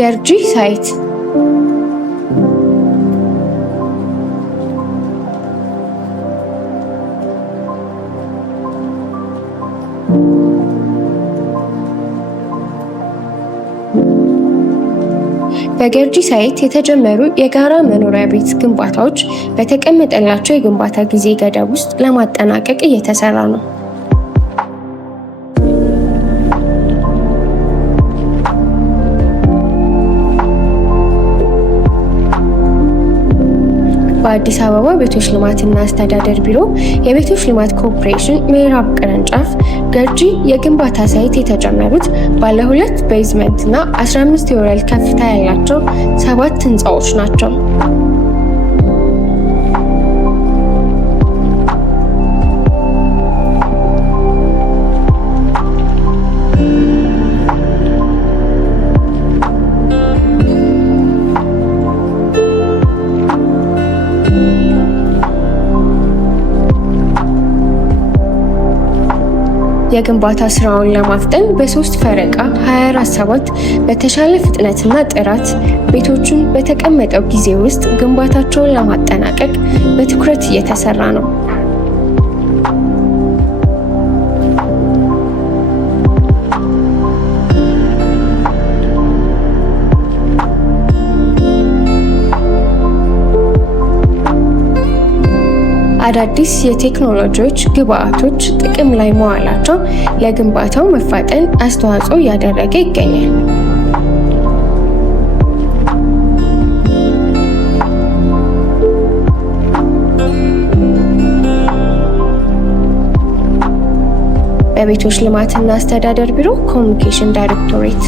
ገርጂ ሳይት በገርጂ ሳይት የተጀመሩ የጋራ መኖሪያ ቤት ግንባታዎች በተቀመጠላቸው የግንባታ ጊዜ ገደብ ውስጥ ለማጠናቀቅ እየተሰራ ነው። በአዲስ አበባ ቤቶች ልማትና አስተዳደር ቢሮ የቤቶች ልማት ኮርፖሬሽን ምዕራብ ቅርንጫፍ ገርጂ የግንባታ ሳይት የተጀመሩት ባለ 2 ቤዝመንት እና 15 የወለል ከፍታ ያላቸው 7 ህንፃዎች ናቸው። የግንባታ ስራውን ለማፍጠን በ3 ፈረቃ 24/7 በተሻለ ፍጥነትና ጥራት ቤቶቹን በተቀመጠው ጊዜ ውስጥ ግንባታቸውን ለማጠናቀቅ በትኩረት እየተሰራ ነው። አዳዲስ የቴክኖሎጂዎች ግብአቶች ጥቅም ላይ መዋላቸው ለግንባታው መፋጠን አስተዋጽኦ እያደረገ ይገኛል። በቤቶች ልማትና አስተዳደር ቢሮ ኮሚኒኬሽን ዳይሬክቶሬት